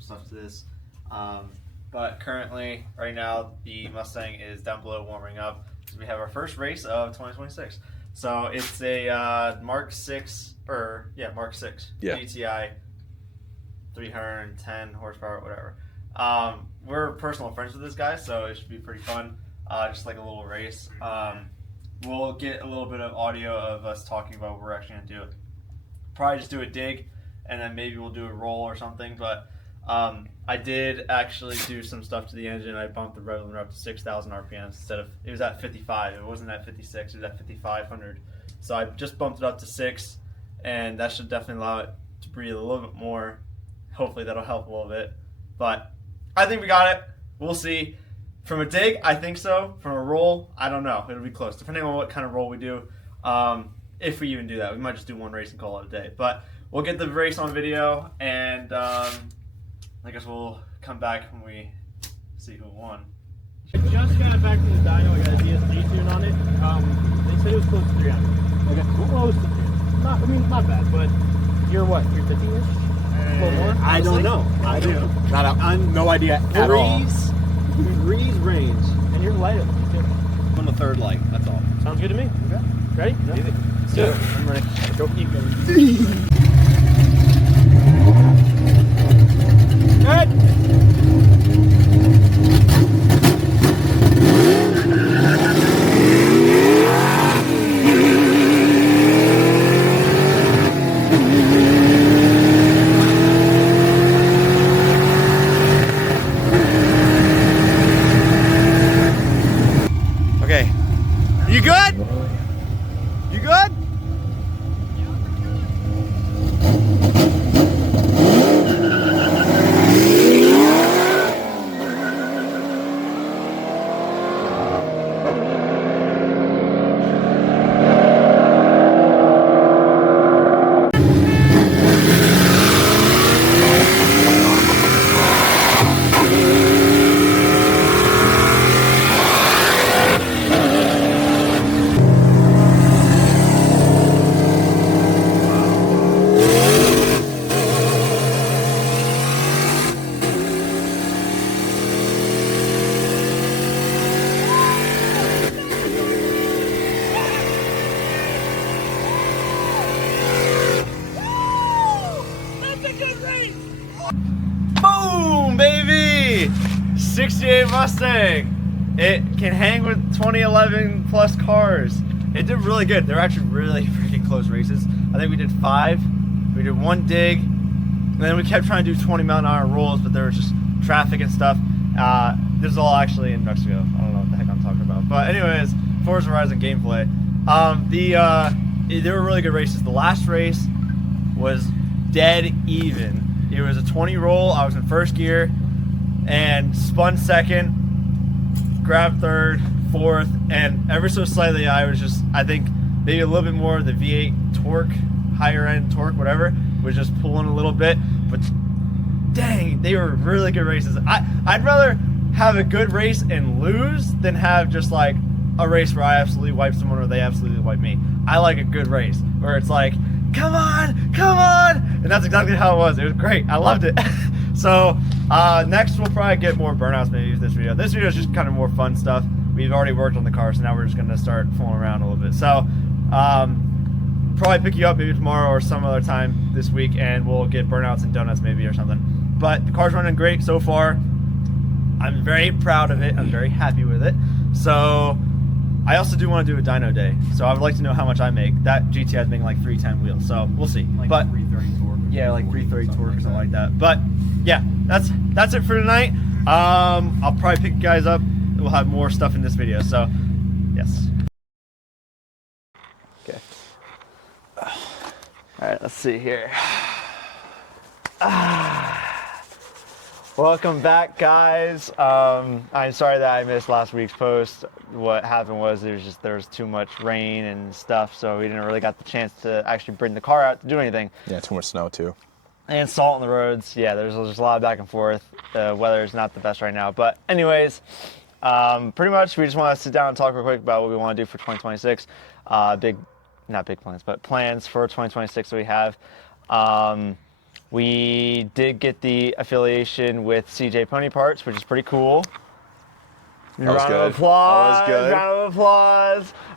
some stuff to this. But currently, right now, the Mustang is down below warming up. So we have our first race of 2026. So it's a Mark 6 GTI, 310 horsepower, whatever. We're personal friends with this guy, so it should be pretty fun. Just like a little race. We'll get a little bit of audio of us talking about what we're actually going to do. Probably just do a dig, and then maybe we'll do a roll or something. But I did actually do some stuff to the engine. I bumped the rev limiter up to 6,000 RPMs instead of, it was at 55. It wasn't at 56, it was at 5,500. So I just bumped it up to 6, and that should definitely allow it to breathe a little bit more. Hopefully that'll help a little bit. But I think we got it. We'll see. From a dig, I think so. From a roll, I don't know. It'll be close, depending on what kind of roll we do. If we even do that, we might just do one race and call it a day. But we'll get the race on video, and I guess we'll come back when we see who won. I just got back from the dyno. I got a DSD tune on it. They said it was close to 3 hours. Okay, close to 3. Not bad, but you're what? You're 50-ish? A little more? I don't know. I don't know. No idea at all. Breeze range. And you're lighter than me, too. I'm the third light, that's all. Sounds good to me. Okay. Ready? Yeah. Easy. Let's do it. I'm ready. Go. Keep going. Good. Okay. You good? You good? Boom, baby! 68 Mustang. It can hang with 2011 plus cars. It did really good. They're actually really freaking close races. I think we did 5. We did 1 dig, and then we kept trying to do 20-mile-an-hour rolls, but there was just traffic and stuff. This is all actually in Mexico. I don't know what the heck I'm talking about. But anyways, Forza Horizon gameplay. They were really good races. The last race was dead even. It was a 20 roll. I was in first gear and spun second, grabbed third, fourth, and ever so slightly I think maybe a little bit more of the V8 torque, higher end torque, whatever, was just pulling a little bit. But dang, they were really good races. I'd rather have a good race and lose than have just like a race where I absolutely wipe someone or they absolutely wipe me. I like a good race where it's like, come on, come on! And that's exactly how it was. It was great. I loved it. So next we'll probably get more burnouts maybe with this video. This video is just kind of more fun stuff. We've already worked on the car, so now we're just going to start fooling around a little bit. So probably pick you up maybe tomorrow or some other time this week, and we'll get burnouts and donuts maybe or something. But the car's running great so far. I'm very proud of it. I'm very happy with it. So I also do want to do a dyno day, so I would like to know how much I make. That GTI is making like 310 wheels, so we'll see. Like but 330 torque. Yeah, like 330 torque or something like that. But yeah, that's it for tonight. I'll probably pick you guys up. We'll have more stuff in this video. So yes. Okay. All right, let's see here. Welcome back, guys. I'm sorry that I missed last week's post. What happened was there was too much rain and stuff, so we didn't really got the chance to actually bring the car out to do anything. Yeah, too much snow too. And salt on the roads. Yeah, there's just a lot of back and forth. The weather is not the best right now. But anyways, pretty much we just want to sit down and talk real quick about what we want to do for 2026. Not big plans, but plans for 2026 that we have. We did get the affiliation with CJ Pony Parts, which is pretty cool. That was Round good. of applause. That was good. Round of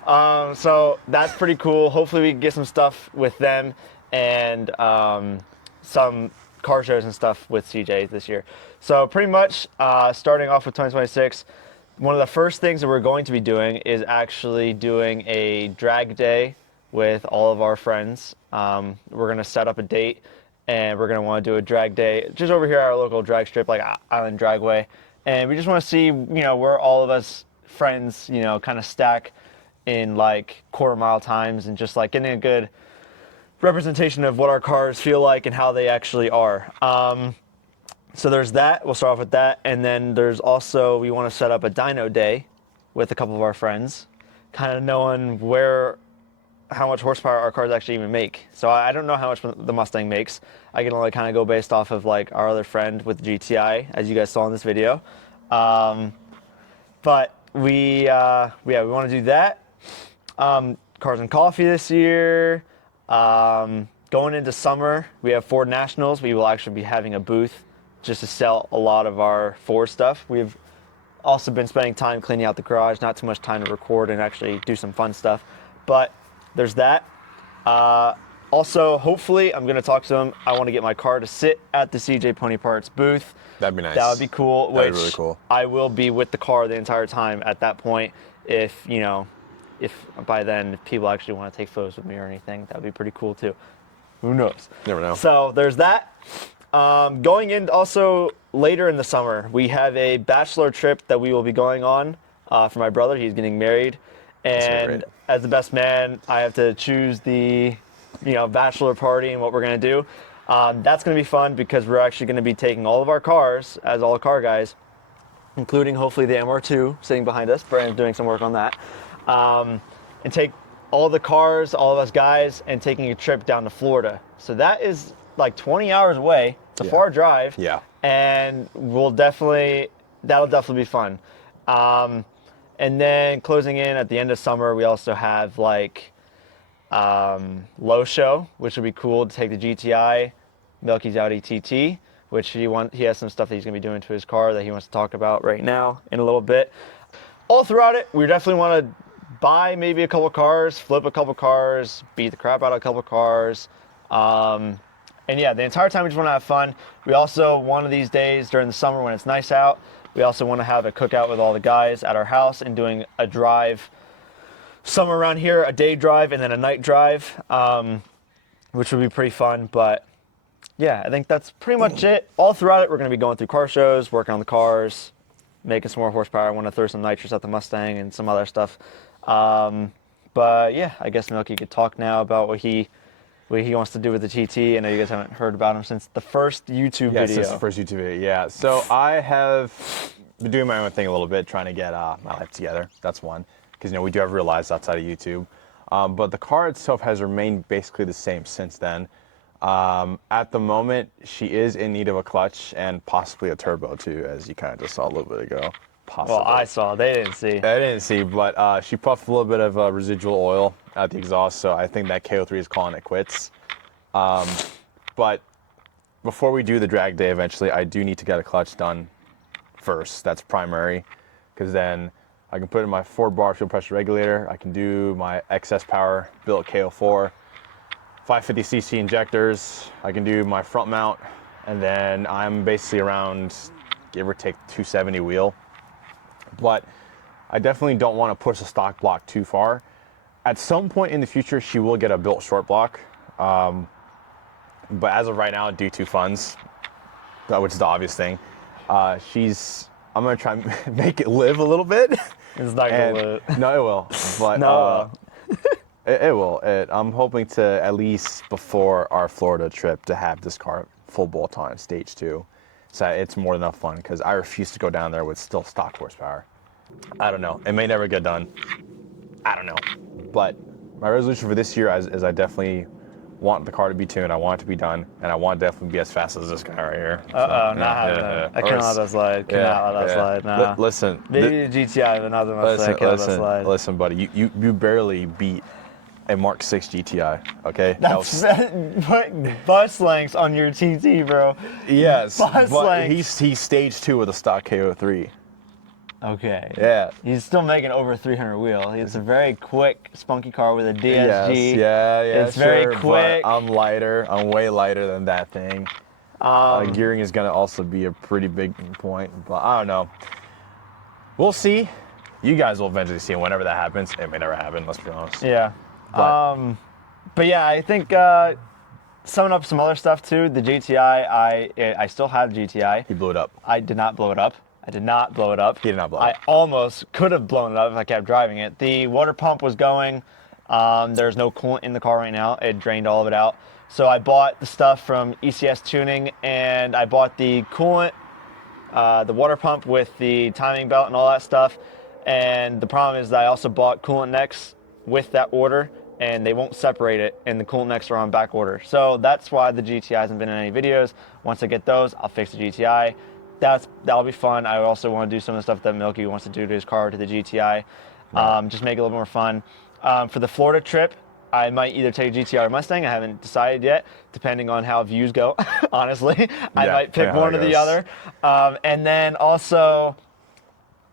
applause. So that's pretty cool. Hopefully we can get some stuff with them and some car shows and stuff with CJ this year. So pretty much starting off with 2026, one of the first things that we're going to be doing is actually doing a drag day with all of our friends. We're going to set up a date and we're going to want to do a drag day just over here at our local drag strip, like Island Dragway. And we just want to see, where all of us friends, kind of stack in like quarter mile times and just like getting a good representation of what our cars feel like and how they actually are. So there's that. We'll start off with that. And then there's also, we want to set up a dyno day with a couple of our friends, kind of knowing how much horsepower our cars actually even make. So I don't know how much the Mustang makes. I can only kind of go based off of like our other friend with the GTI, as you guys saw in this video. But we want to do that. Cars and Coffee this year. Going into summer, we have Ford Nationals. We will actually be having a booth just to sell a lot of our Ford stuff. We've also been spending time cleaning out the garage, not too much time to record and actually do some fun stuff. But there's that. Also, hopefully, I'm going to talk to them. I want to get my car to sit at the CJ Pony Parts booth. That'd be nice. That would be cool. That'd be really cool. I will be with the car the entire time at that point. If by then people actually want to take photos with me or anything, that would be pretty cool too. Who knows? Never know. So there's that. Going in also later in the summer, we have a bachelor trip that we will be going on for my brother. He's getting married. And as the best man, I have to choose the bachelor party and what we're going to do. That's going to be fun because we're actually going to be taking all of our cars as all car guys, including hopefully the MR2 sitting behind us. Brandon's doing some work on that. And take all the cars, all of us guys, and taking a trip down to Florida. So that is like 20 hours away. It's a far drive. Yeah. And that'll definitely be fun. And then closing in at the end of summer, we also have like Low Show, which would be cool to take the GTI, Milky's Audi TT, which he has some stuff that he's going to be doing to his car that he wants to talk about right now in a little bit. All throughout it, we definitely want to buy maybe a couple cars, flip a couple cars, beat the crap out of a couple cars. And yeah, the entire time we just want to have fun. We also, one of these days during the summer when it's nice out, we also want to have a cookout with all the guys at our house and doing a drive somewhere around here, a day drive and then a night drive, which would be pretty fun. But yeah, I think that's pretty much it. All throughout it, we're going to be going through car shows, working on the cars, making some more horsepower. I want to throw some nitrous at the Mustang and some other stuff. But yeah, I guess Milky could talk now about what he wants to do with the TT. I know you guys haven't heard about him since the first YouTube video. Since the first YouTube video, yeah. So I have been doing my own thing a little bit, trying to get my life together. That's one, because we do have real lives outside of YouTube. But the car itself has remained basically the same since then. At the moment, she is in need of a clutch and possibly a turbo too, as you kind of just saw a little bit ago. Possibly. Well, I saw. They didn't see. I didn't see, but she puffed a little bit of residual oil at the exhaust, so I think that KO3 is calling it quits. But before we do the drag day eventually, I do need to get a clutch done first. That's primary, because then I can put in my 4-bar fuel pressure regulator. I can do my excess power built KO4, 550cc injectors. I can do my front mount, and then I'm basically around, give or take, 270 wheel. But I definitely don't want to push the stock block too far. At some point in the future, she will get a built short block. But as of right now, due to funds, which is the obvious thing, I'm going to try and make it live a little bit. It's not going to live. No, it will. But no. It will. I'm hoping to, at least before our Florida trip, to have this car full bolt on stage 2. So it's more than enough fun, because I refuse to go down there with still stock horsepower. I don't know. It may never get done. I don't know. But my resolution for this year is I definitely want the car to be tuned. I want it to be done. And I want it to definitely be as fast as this guy right here. Not having that. I cannot let that slide. Cannot let that slide. Nah. Listen. Maybe the GTI, but not the Mustang. I cannot let that slide. Listen, buddy. You barely beat a Mark 6 GTI. Okay, That's put bus lengths on your TT, bro. yes, bus but lengths. he's stage 2 with a stock KO3. Okay. Yeah. He's still making over 300 wheel. It's a very quick, spunky car with a DSG. Yes, yeah, It's very sure, quick. But I'm lighter. I'm way lighter than that thing. Gearing is gonna also be a pretty big point, but I don't know. We'll see. You guys will eventually see it whenever that happens. It may never happen. Let's be honest. Yeah. But- But yeah, I think summing up some other stuff too. The GTI, I still have GTI. He blew it up. I did not blow it up. I did not blow it up. He did not blow it I up. almost could have blown it up if I kept driving it. The water pump was going. There's no coolant in the car right now. It drained all of it out. So I bought the stuff from ECS Tuning, and I bought the coolant, the water pump with the timing belt and all that stuff. And the problem is that I also bought coolant necks with that order, and they won't separate it, and the coolant necks are on back order. So that's why the GTI hasn't been in any videos. Once I get those, I'll fix the GTI. That'll be fun. I also want to do some of the stuff that Milky wants to do to his car, to the GTI. Just make it a little more fun. For the Florida trip, I might either take a GTR or Mustang. I haven't decided yet, depending on how views go, honestly. I Yeah, might pick yeah, how one it or the goes. other. And then also,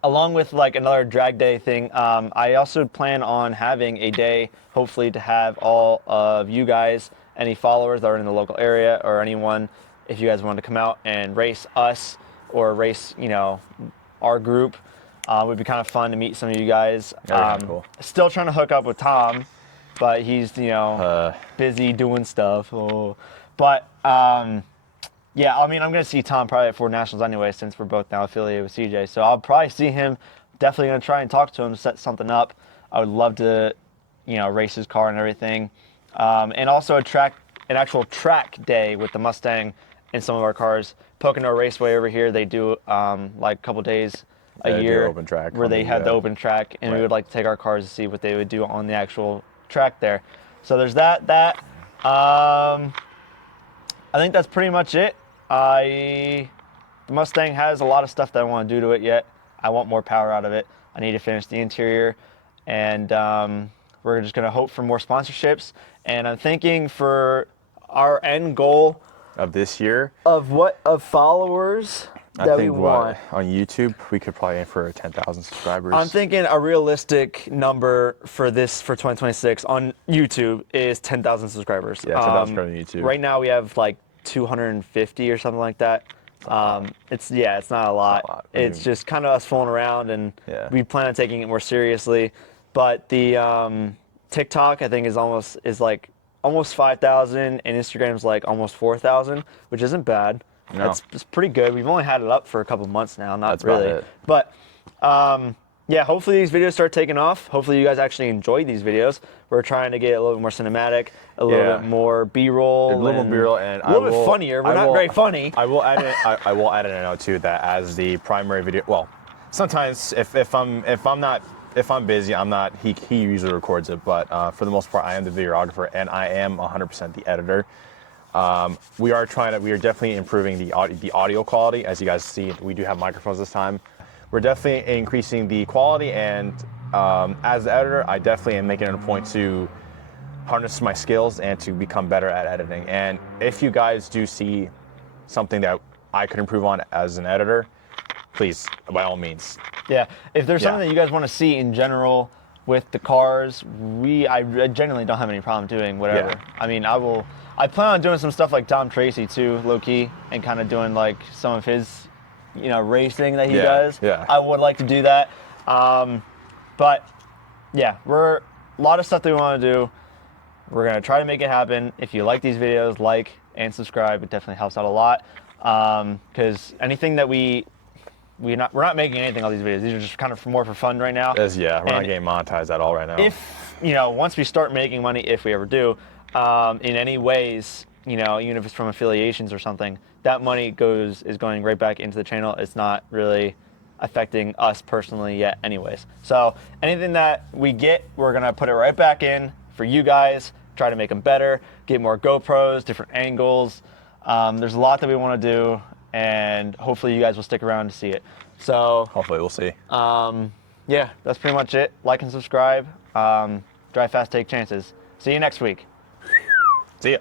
along with like another drag day thing, I also plan on having a day, hopefully, to have all of you guys, any followers that are in the local area, or anyone, if you guys want to come out and race us or race, our group. Would be kind of fun to meet some of you guys. That'd be cool. Still trying to hook up with Tom, but he's busy doing stuff. But yeah, I mean, I'm gonna see Tom probably at Ford Nationals anyway, since we're both now affiliated with CJ. So I'll probably see him. Definitely gonna try and talk to him, set something up. I would love to, race his car and everything, and also an actual track day with the Mustang and some of our cars. Pocono Raceway over here, they do like a couple days a Yeah, they do year open track where on they the, have the open track, and we right. would like to take our cars to see what they would do on the actual track there. So there's that. I think that's pretty much it. The Mustang has a lot of stuff that I want to do to it yet. I want more power out of it. I need to finish the interior, and we're just gonna hope for more sponsorships. And I'm thinking for our end goal Of this year, of followers I that think we want. on YouTube we could probably aim for 10,000 subscribers. I'm thinking a realistic number for 2026 on YouTube is 10,000 subscribers. Yeah, 10,000 subscribers on YouTube. Right now we have like 250 or something like that. It's not a lot. a lot. It's just kind of us fooling around, and Yeah. we plan on taking it more seriously. But the TikTok, I think, is like almost 5,000, and Instagram's like almost 4,000, which isn't bad. No. It's pretty good. We've only had it up for a couple months now, not That's about really. it. But yeah, hopefully these videos start taking off. Hopefully you guys actually enjoy these videos. We're trying to get a little bit more cinematic, a little Yeah. bit more B-roll, A little more B-roll, and a little I bit will- funnier. We're I not will- very funny. I will add I will add in a note too that as the primary video. Well, sometimes if I'm busy, I'm not. He usually records it, but for the most part, I am the videographer and I am 100% the editor. We are definitely improving the audio quality. As you guys see, we do have microphones this time. We're definitely increasing the quality, and as the editor, I definitely am making it a point to harness my skills and to become better at editing. And if you guys do see something that I could improve on as an editor, please, by all means. Yeah, if there's Yeah. something that you guys want to see in general with the cars, I genuinely don't have any problem doing whatever. Yeah. I mean, I plan on doing some stuff like Tom Tracy too, low key, and kind of doing like some of his, racing that he Yeah, does. yeah. I would like to do that. But yeah, we're a lot of stuff that we want to do. We're gonna try to make it happen. If you like these videos, like and subscribe. It definitely helps out a lot. Because anything that we're not making anything on these videos. These are just kind of more for fun right now. We're not And getting monetized at all right now. If once we start making money, if we ever do, in any ways, even if it's from affiliations or something, that money is going right back into the channel. It's not really affecting us personally yet anyways. So anything that we get, we're gonna put it right back in for you guys, try to make them better, get more GoPros, different angles. There's a lot that we want to do, and hopefully you guys will stick around to see it. So Hopefully we'll see. yeah, that's pretty much it. Like and subscribe. Drive fast, take chances. See you next week. See ya.